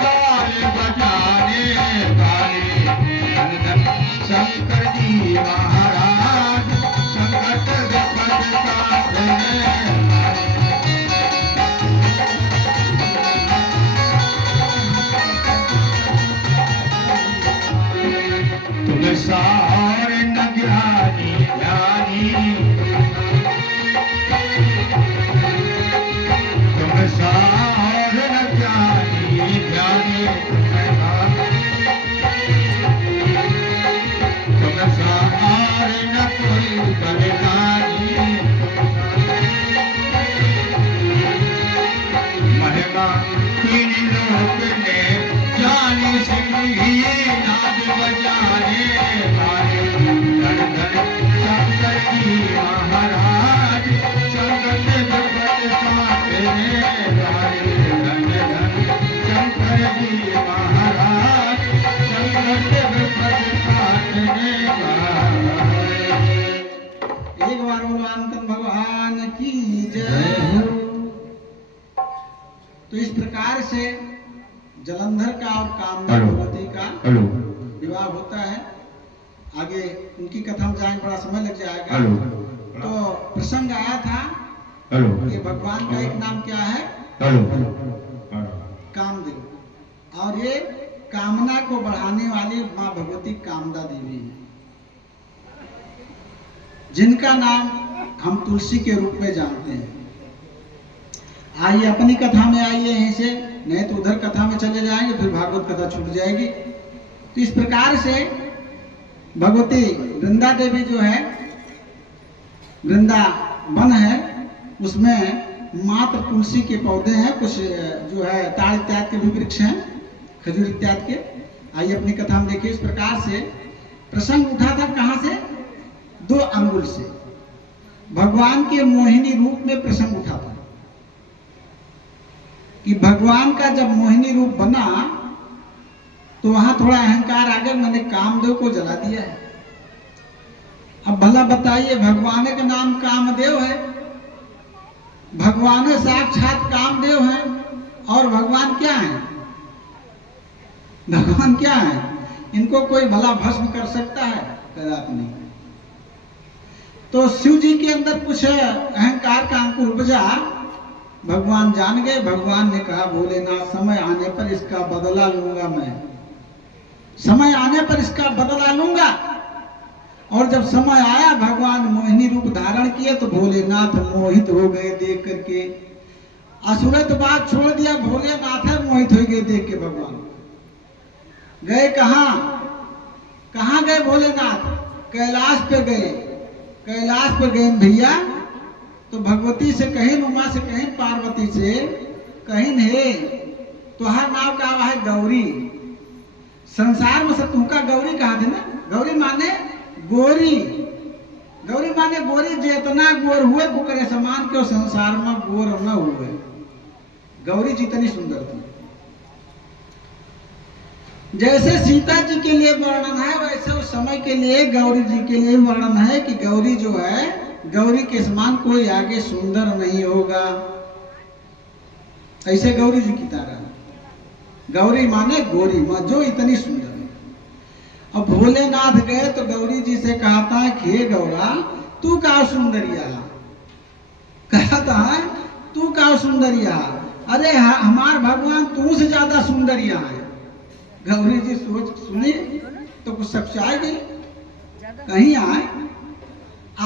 गाली बजाने वाले धन धन शंकर जी महाराज संकट विपद काटने तुम सारे न ज्ञानी ज्ञानी तुम सारे न ज्ञानी ज्ञानी तुम सारे न कोई बलिदानी महिमा तीन लोक ने जानी सिंह नाद बजाने वाले धन धन शंकर जी महाराज संकट विपद काटने वाले धन धन शंकर जी महाराज संकट विपद काटने वाले। एक बार बोलो अंतन भगवान की जय हो। तो इस प्रकार से जलंधर का और कामदेव भगवती का विवाह होता है। आगे उनकी कथा में जाएंगे, बड़ा समय लग जाएगा। तो प्रसंग आया था कि भगवान का एक नाम क्या है, कामदेव, और ये कामना को बढ़ाने वाली माँ भगवती कामदा देवी है, जिनका नाम हम तुलसी के रूप में जानते हैं। आइए अपनी कथा में आइए यहीं से, नहीं तो उधर कथा में चले जाएंगे, फिर भागवत कथा छूट जाएगी। तो इस प्रकार से भगवती वृंदा देवी जो है, वृंदावन है, उसमें मात्र तुलसी के पौधे हैं, कुछ जो है ताड़ इत्यादि के भी वृक्ष हैं, खजूर इत्यादि के। आइए अपनी कथा में देखिए। इस प्रकार से प्रसंग उठा था कहाँ से, 2 अंगुल से। भगवान के मोहिनी रूप में प्रसंग उठा था कि भगवान का जब मोहिनी रूप बना तो वहां थोड़ा अहंकार आ गया, मैंने कामदेव को जला दिया है। अब भला बताइए, भगवान का नाम कामदेव है, भगवान साक्षात कामदेव है, और भगवान क्या है, भगवान क्या है, इनको कोई भला भस्म कर सकता है? कदापि नहीं। तो शिव जी के अंदर कुछ अहंकार का अंकुर उपजा, भगवान जान गए। भगवान ने कहा, भोलेनाथ समय आने पर इसका बदला लूंगा, मैं समय आने पर इसका बदला लूंगा। और जब समय आया, भगवान मोहिनी रूप धारण किए, तो भोलेनाथ मोहित हो गए देख करके। असुरत बात छोड़ दिया, भोलेनाथ है मोहित हो गए देख के। भगवान गए कहाँ, कहाँ गए भोलेनाथ? कैलाश पे गए। कैलाश पे गए भैया, तो भगवती से कहीं, उमा से कहीं, पार्वती से कहीं, हे तुहार नाम का है गौरी। संसार में सब तुमका गौरी कहा थे ना, गौरी माने गोरी, गौरी माने गोरी, जितना गोर हुए कुकरे समान के संसार में गोर न हुए। गौरी जितनी सुंदर थी। जैसे सीता जी के लिए वर्णन है, वैसे उस समय के लिए गौरी जी के लिए वर्णन है कि गौरी जो है, गौरी के समान कोई आगे सुंदर नहीं होगा। ऐसे गौरी जी की तरह, गौरी माने गोरी, जो इतनी सुंदर है। अब भोलेनाथ गए तो गौरी जी से कहा था कि हे गौरा, तू का सुंदरिया, कहता है तू का सुंदरिया, अरे हमार भगवान तू से ज्यादा सुंदरिया है। गौरी जी सोच सुनी तो कुछ सच्चाई गई, कहीं आए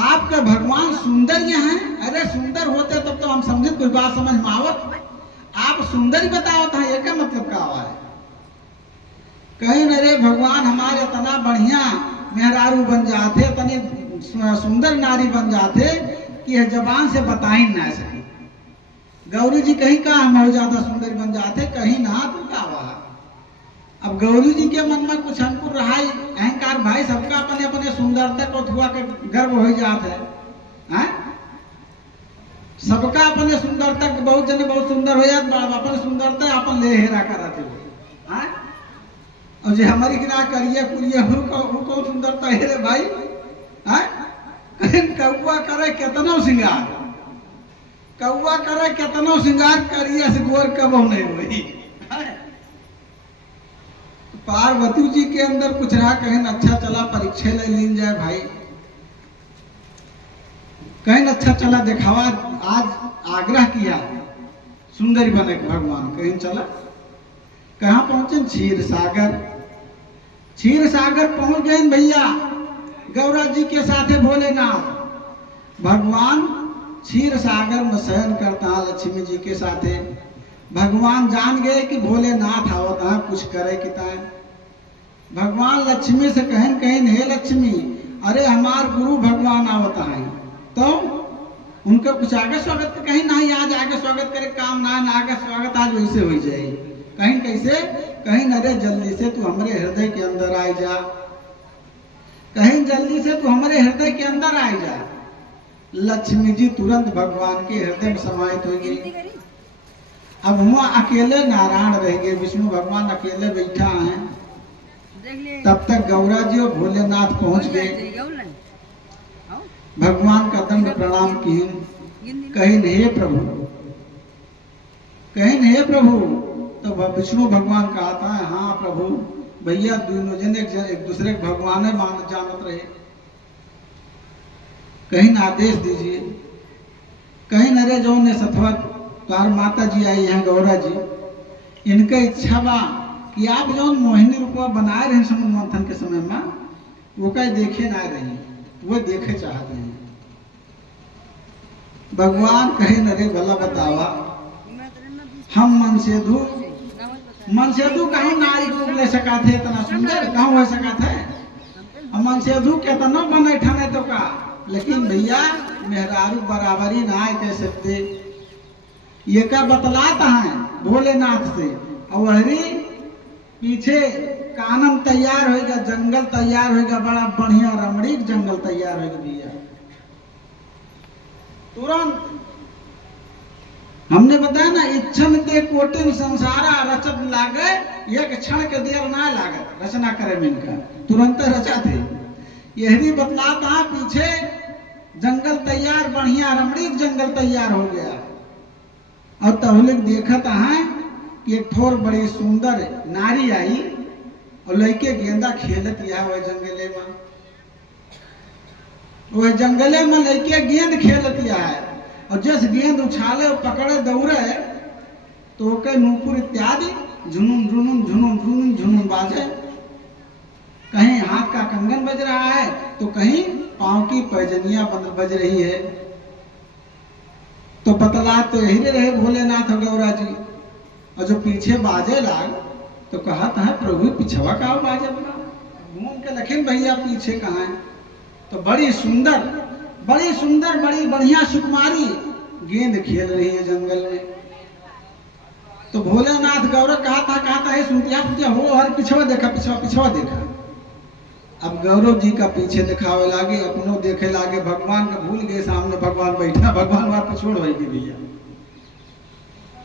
आपका भगवान सुंदर हैं? अरे सुंदर होते तब तो हम समझे, कोई बात समझ में आवत। आप सुंदर ही बताओ था, ये क्या मतलब का हुआ है? कहीं न रे भगवान हमारे इतना बढ़िया मेहरारू बन जाते, इतनी सुंदर नारी बन जाते कि जबान से बता ही ना सके। गौरी जी कहीं का हम और ज्यादा सुंदर बन जाते, कहीं ना तो क्या हुआ। अब गौरी जी के मन में कुछ अंकुर रहा ही, अहंकार भाई, सबका अपने अपने सुंदरता को धुआ के गर्व हो जाता है, सबका अपने सुंदरता, बहुत जने बहुत सुंदर हो जाते, अपन सुंदरता अपन ले हेरा कराते हो। और जो हमारी गिना करिए कुरिए उनको सुंदरता है रे भाई, कौआ करे कितना श्रृंगार, कौआ करे कितना श्रृंगार करिए से गोर कब नहीं हुई। पार्वती जी के अंदर कुछ रहा, कहीं अच्छा चला परीक्षा ले लीन जाए भाई, कहीं अच्छा चला दिखावा, आज आग्रह किया सुंदरी बने के भगवान, कहीं चला, कहाँ पहुंचे? क्षीर सागर। क्षीर सागर पहुंच गए भैया गौरा जी के साथे भोलेनाथ। भगवान क्षीर सागर में शयन करता है लक्ष्मी जी के साथे। भगवान जान गए कि भोलेनाथ आवत है, कुछ करे कि ताए। भगवान लक्ष्मी से कहें कहें हे लक्ष्मी, अरे हमार गुरु भगवान आवत है, तो उनका कुछ आगे स्वागत कहीं नहीं, आज आगे स्वागत करे काम ना आगे स्वागत आज वैसे हो जाए। कहीं कैसे? कहीं अरे जल्दी से तू हमारे हृदय के अंदर आ जा, कहीं जल्दी से तू हमारे हृदय के अंदर आ जा। लक्ष्मी जी तुरंत भगवान के हृदय में समाहित हो गई। अब वहां अकेले नारायण रह गए, विष्णु भगवान अकेले बैठा है। तब तक गौरा जी और भोलेनाथ पहुंच गए। भगवान का दंड प्रणाम किए, कहीं हे प्रभु, कहीं हे प्रभु। तो विष्णु भगवान कहता है हाँ प्रभु, भैया दोनों जन एक दूसरे के भगवान है मान जानत रहे, कहीं आदेश दीजिए। कहीं नरे जो ने सथवत तार माता जी आई हैं गौरा जी, इनका इच्छा बा कि आप जो मोहिनी रूपा बनाए रहे समुद्र मंथन के समय में, वो कहीं देखे ना रही, वो देखे चाहते हैं। भगवान कहे नरे भला बतावा, हम मनसेधु कहीं नारी रूप ले सका थे, इतना सुंदर कहाँ हो सका थे। हम मनसेधु के तना बने ठाने तो का, लेकिन भैया मेहरारू बराबरी ना कह सकते। ये का बतलाता है भोलेनाथ से, और पीछे कानन तैयार होगा, जंगल तैयार होगा, बड़ा बढ़िया रमणीक जंगल तैयार होगा भैया। तुरंत हमने बताया ना, इच्छन ते कोटिन संसारा रचत लागे, एक क्षण के देर ना लागे रचना करे में, इनका तुरंत रचा थे। यही बतलाता पीछे जंगल तैयार, बढ़िया रमणीक जंगल तैयार हो गया। और तहलिक देखता है कि एक ठोर बड़ी सुंदर नारी आई और लड़के गेंदा खेलत या वह जंगले में, वह जंगले में लड़के गेंद खेलत या है। और जिस गेंद उछाले पकड़े दौड़े तो के नूपुर इत्यादि झुनुन झुनुन झुनुन झुनुन झुनुन बाजे। कहीं हाथ का कंगन बज रहा है तो कहीं पांव की पैजनिया बज रही है। तो बतला तो यही रहे भोलेनाथ और गौरा जी। और जो पीछे बाजे लाग तो कहता है प्रभु पिछवा का बाजे बना, घूम के लखीन भैया पीछे कहाँ है। तो बड़ी सुंदर बड़ी बढ़िया सुकुमारी गेंद खेल रही है जंगल में। तो भोलेनाथ गौरव कहता है सुनतिया हो हर पिछवा देखा। अब गौरव जी का पीछे दिखावे लागे, अपनों देखे लागे, भगवान का भूल गए, सामने भगवान बैठा, भगवान वहां पिछोड़ भाई के भैया,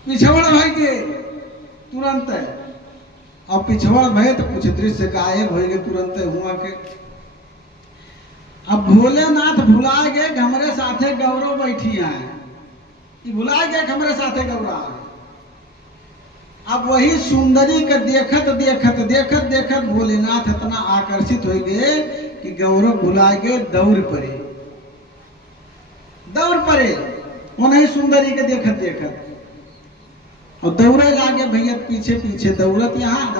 पिछवड़ भाई के तुरंत है। और पिछवड़ भय तो कुछ दृश्य गायब हो गए तुरंत हुआ के। अब भोलेनाथ भुला गए हमारे साथे गौरव बैठी है, भुला गए हमारे साथे गौरा। अब वही सुंदरी के देखत भोलेनाथ इतना आकर्षित हो गए कि गौरव भुला गए, दौड़ पड़े उन्हें सुंदरी के देखत और दौड़े लागे भैया पीछे दौड़त यहाँ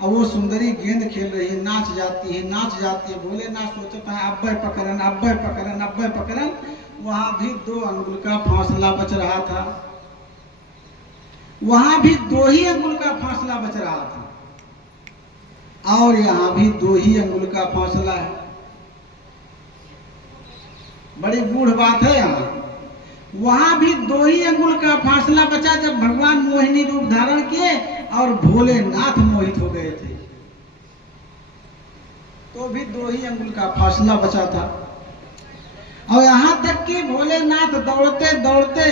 और वो सुंदरी गेंद खेल रही है, नाच जाती है। भोलेनाथ सोचता है अब्बे पकड़न। वहां भी 2 अंगुल का फासला बच रहा था, वहां भी 2 ही अंगुल का फासला बच रहा था, और यहाँ भी 2 ही अंगुल का फासला है। बड़ी गूढ़ बात है यहाँ। वहां भी 2 ही अंगुल का फासला बचा जब भगवान मोहिनी रूप धारण किए और भोलेनाथ मोहित हो गए थे, तो भी 2 ही अंगुल का फासला बचा था। और यहां तक कि भोलेनाथ दौड़ते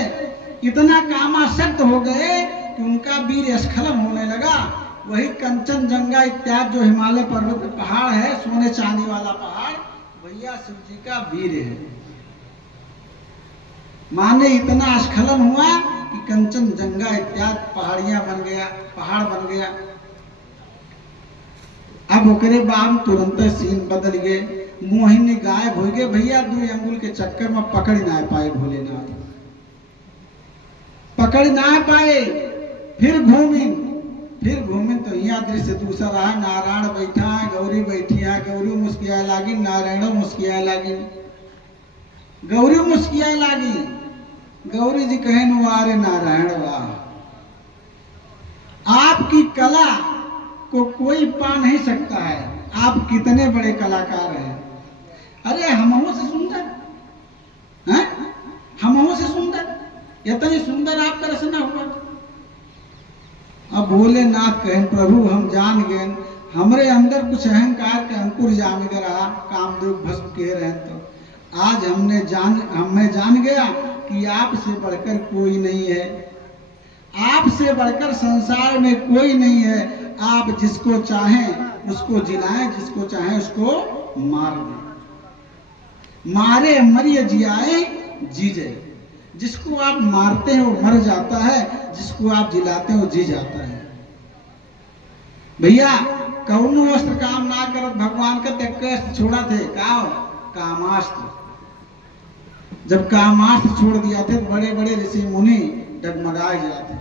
इतना कामासक्त हो गए कि उनका वीर स्खलन होने लगा। वही कंचनजंगा इत्यादि जो हिमालय पर्वत पहाड़ है, सोने चांदी वाला पहाड़, भैया शिव जी का वीर है। माने इतना स्खलन हुआ कि कंचनजंगा इत्यादि पहाड़ बन गया। अब ओकरे बाद तुरंत सीन बदल गए, मोहिनी गायब हो गए भैया। 2 अंगुल के चक्कर में पकड़ ना पाए भोलेनाथ, पकड़ ना पाए। फिर घूमी तो यहाँ दृश्य दूसरा है। नारायण बैठा है, गौरी बैठी है। गौरी मुस्किया लागी, नारायणो मुस्किया लागी। गौरी मुस्किया लागी। गौरी जी कहें वारे नारायण वाह, आपकी कला को कोई पा नहीं सकता है, आप कितने बड़े कलाकार हैं। अरे हमहू से सुंदर हैं, हमहू से सुंदर, इतनी सुंदर आपका रचना हुआ। अब भोलेनाथ कहें प्रभु हम जान गए, हमरे अंदर कुछ अहंकार के अंकुर जाम गया, कामदेव भस्म के रहे। तो आज हमें जान गया कि आपसे बढ़कर कोई नहीं है, आपसे बढ़कर संसार में कोई नहीं है। आप जिसको चाहें उसको जिलाएं, जिसको चाहें उसको मार दें। मारे मरिए जियाए जीजे। जिसको आप मारते हैं वो मर जाता है, जिसको आप जिलाते हैं वो जी जाता है। भैया कौनो अस्त्र काम ना करत, भगवान का अस्त्र छोड़ा थे का कामास्त्र। जब कामास्त्र छोड़ दिया थे तो बड़े बड़े ऋषि मुनि डगमगाए जाते।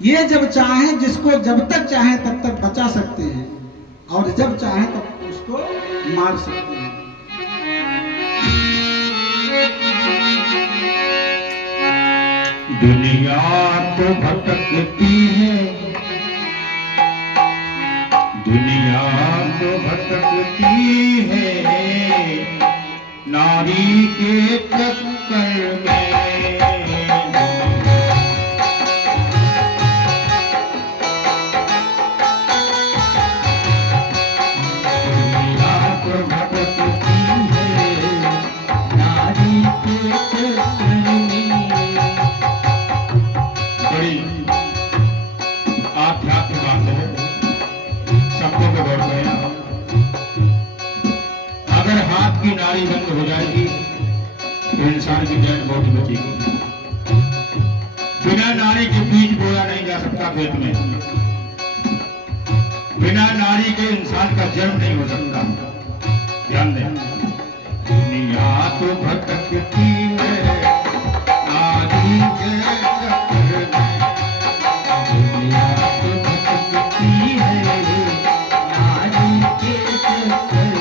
ये जब चाहे जिसको जब तक चाहे तब तक बचा सकते हैं, और जब चाहे तब उसको मार सकते हैं। दुनिया तो भटकती है, दुनिया तो भटकती है, नारी के चक्कर में। की नारी बंद हो जाएगी तो इंसान की डेड बॉडी बचेगी। बिना नारी के बीज बोया नहीं जा सकता खेत में, बिना नारी के इंसान का जन्म नहीं हो सकता। ध्यान दें, दुनिया तो भटकती है नारी के चक्कर में, दुनिया तो भटकती है नारी के चक्कर में।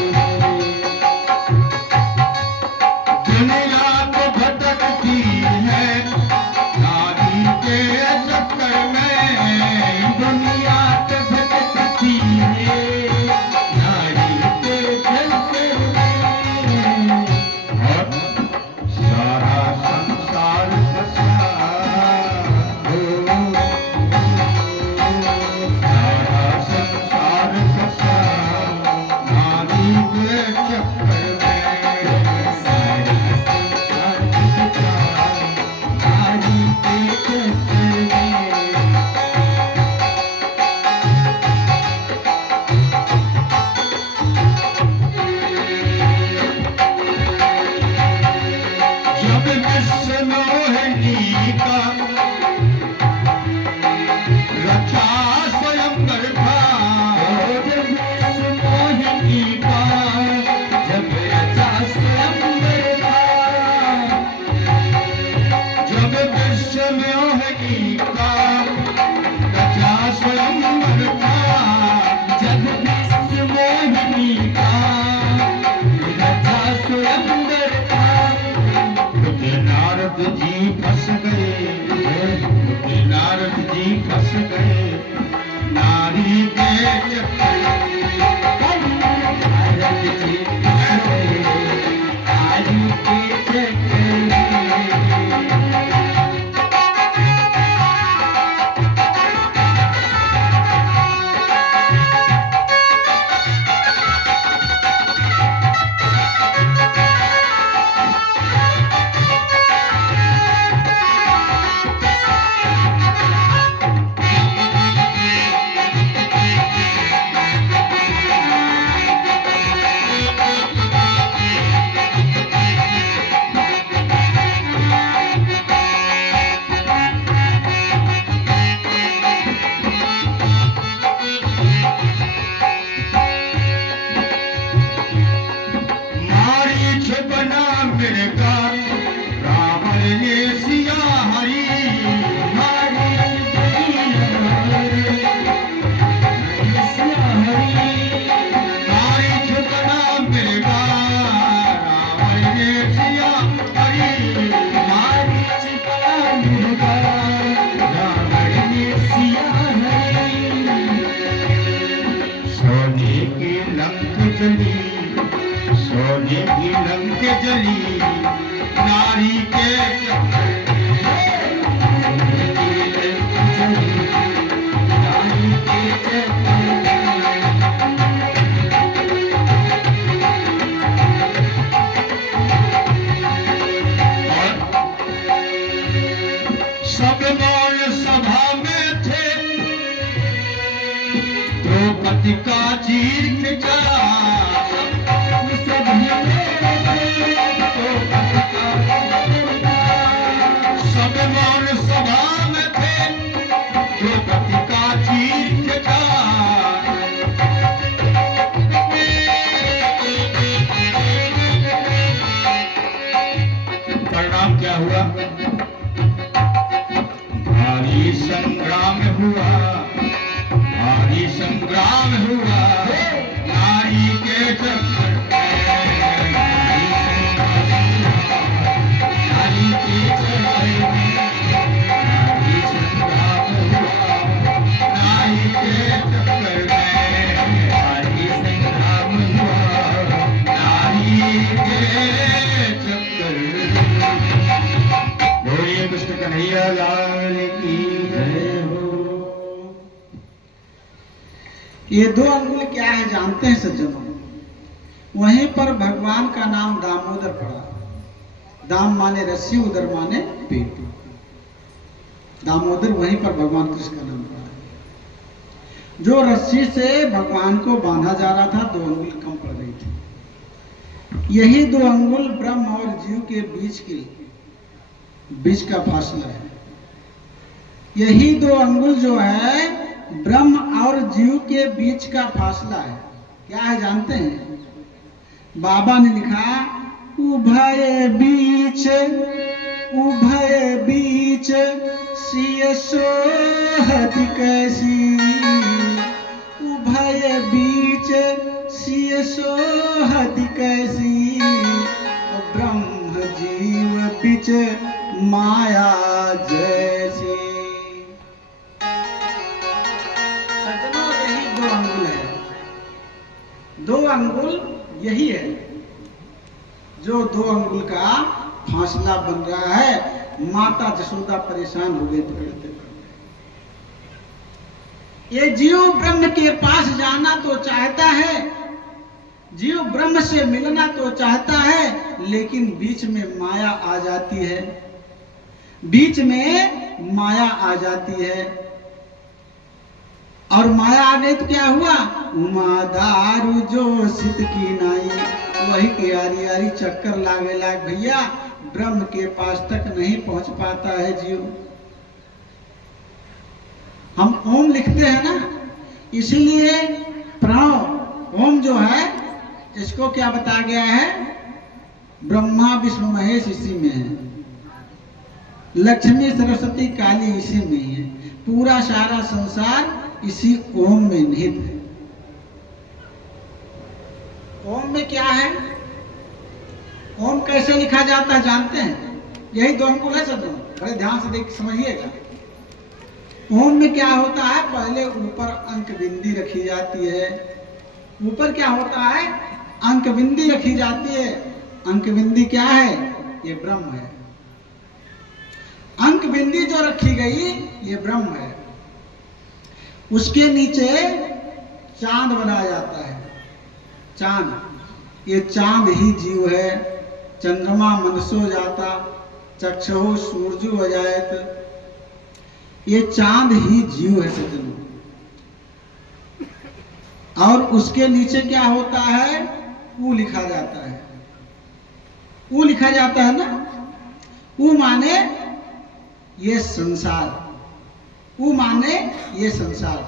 पति का चीर खिंचा सब मौन सभा में थे जो पति का चीर खिंचा परिणाम क्या हुआ भारी संग्राम हुआ भारी संग्राम हुआ नारी के चक्कर में नारी के चक्कर में भारी संग्राम हुआ नारी के चक्कर में भारी संग्राम हुआ नारी के चक्कर में बोलिए कृष्ण कन्हैया लाल की जय हो। ये 2 अंगुल क्या है जानते हैं सज्जनों? वहीं पर भगवान का नाम दामोदर पड़ा। दाम माने रस्सी, उदर माने पेट। दामोदर वहीं पर भगवान कृष्ण का नाम पड़ा। जो रस्सी से भगवान को बांधा जा रहा था 2 अंगुल कम पड़ गई थी। यही 2 अंगुल ब्रह्म और जीव के बीच का फासला है। यही 2 अंगुल जो है ब्रह्म और जीव के बीच का फासला है। क्या है जानते हैं? बाबा ने लिखा उभय बीच सिय सोहति कैसी उभय बीच सिय सोहति कैसी ब्रह्म जीव बीच माया जैसी। सज्जनों यही 2 अंगुल है। 2 अंगुल यही है जो 2 अंगुल का फासला बन रहा है। माता जसोदा परेशान हो गई पकड़ते पकड़ते। ये जीव ब्रह्म के पास जाना तो चाहता है, जीव ब्रह्म से मिलना तो चाहता है, लेकिन बीच में माया आ जाती है। बीच में माया आ जाती है और माया आ गई तो क्या हुआ? उमा दारू जो सित की नाई वही के यारी यारी चक्कर लागे लाग भैया ब्रह्म के पास तक नहीं पहुंच पाता है जीव। हम ओम लिखते हैं ना, इसीलिए प्रणव ओम जो है इसको क्या बताया गया है? ब्रह्मा विष्णु महेश इसी में है, लक्ष्मी सरस्वती काली इसी में ही है, पूरा सारा संसार इसी ओम में निहित है। ओम में क्या है? ओम कैसे लिखा जाता है जानते हैं? यही 2 अंगुल है सज्जनों, बड़े ध्यान से देख समझिएगा। ओम में क्या होता है? पहले ऊपर अंक बिंदी रखी जाती है। ऊपर क्या होता है? अंक बिंदी रखी जाती है। अंक बिंदी क्या है? ये ब्रह्म है। अंक बिंदी जो रखी गई ये ब्रह्म है। उसके नीचे चांद बनाया जाता है। चांद, ये चांद ही जीव है। चंद्रमा मनसो जाता चक्षु सूरजु अजायत, ये चांद ही जीव है सज्जनों। और उसके नीचे क्या होता है? ऊ लिखा जाता है। ऊ लिखा जाता है ना, ऊ माने ये संसार, ऊ माने ये संसार।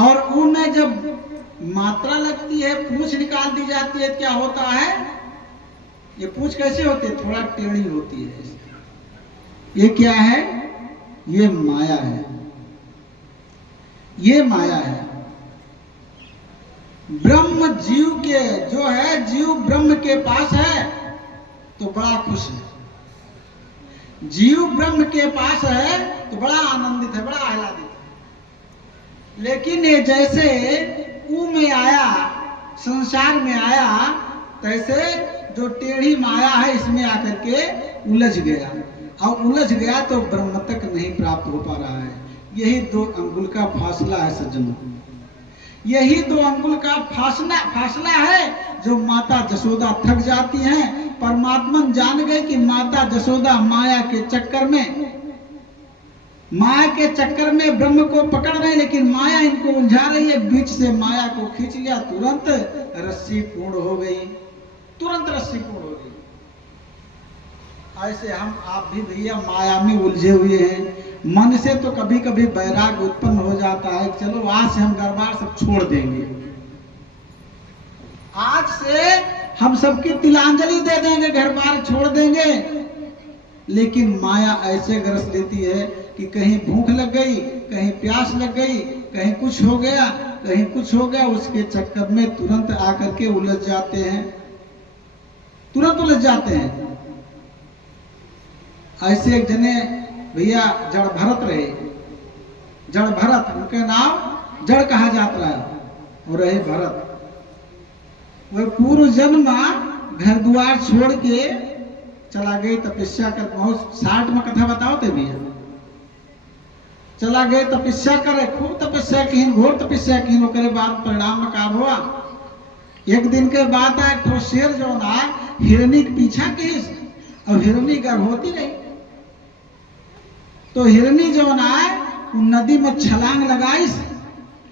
और ऊ में जब मात्रा लगती है, पूंछ निकाल दी जाती है, क्या होता है? ये पूंछ कैसे होती है? थोड़ा टेढ़ी होती है। ये क्या है? ये माया है। ये माया है। ब्रह्म जीव के जो है, जीव ब्रह्म के पास है तो बड़ा खुश है। जीव ब्रह्म के पास है तो बड़ा आनंदित है, बड़ा आह्लादित है। लेकिन ये जैसे ऊ में आया, संसार में आया, तैसे जो टेढ़ी माया है इसमें आकर के उलझ गया, और उलझ गया तो ब्रह्म तक नहीं प्राप्त हो पा रहा है। यही 2 अंगुल का फासला है सज्जनों। यही 2 अंगुल का फासला है जो माता जसोदा थक जाती हैं। परमात्मा जान गए कि माता जसोदा माया के चक्कर में माया के चक्कर में ब्रह्म को पकड़ रहे, लेकिन माया इनको उलझा रही है। बीच से माया को खींच लिया, तुरंत रस्सी पूर्ण हो गई, तुरंत रस्सी पूर्ण हो गई। ऐसे हम आप भी भैया माया में उलझे हुए हैं। मन से तो कभी कभी वैराग उत्पन्न हो जाता है, चलो आज से हम गड़बड़ सब छोड़ देंगे, आज से हम सबकी तिलांजलि दे देंगे, घर बार छोड़ देंगे। लेकिन माया ऐसे ग्रस्त लेती है कि कहीं भूख लग गई, कहीं प्यास लग गई, कहीं कुछ हो गया, कहीं कुछ हो गया, उसके चक्कर में तुरंत आकर के उलझ जाते हैं, तुरंत उलझ जाते हैं। ऐसे एक जने भैया जड़ भरत रहे, जड़ भरत, उनके नाम जड़ कहा जाता है, और रहे भरत। वह पूर्व जन्म घर द्वार छोड़ के चला गई तपस्या कर, बहुत 60 में कथा बताओ थे भैया, चला गए तपस्या करे, खूब तपस्या की, घोर तपस्या की, ओकरे बाद परिणाम में का हुआ। एक दिन के बाद एक तो शेर जो ना हिरनी के पीछा की, और हिरनी गर्भवती रही, तो हिरनी जो ना नदी में छलांग लगाई,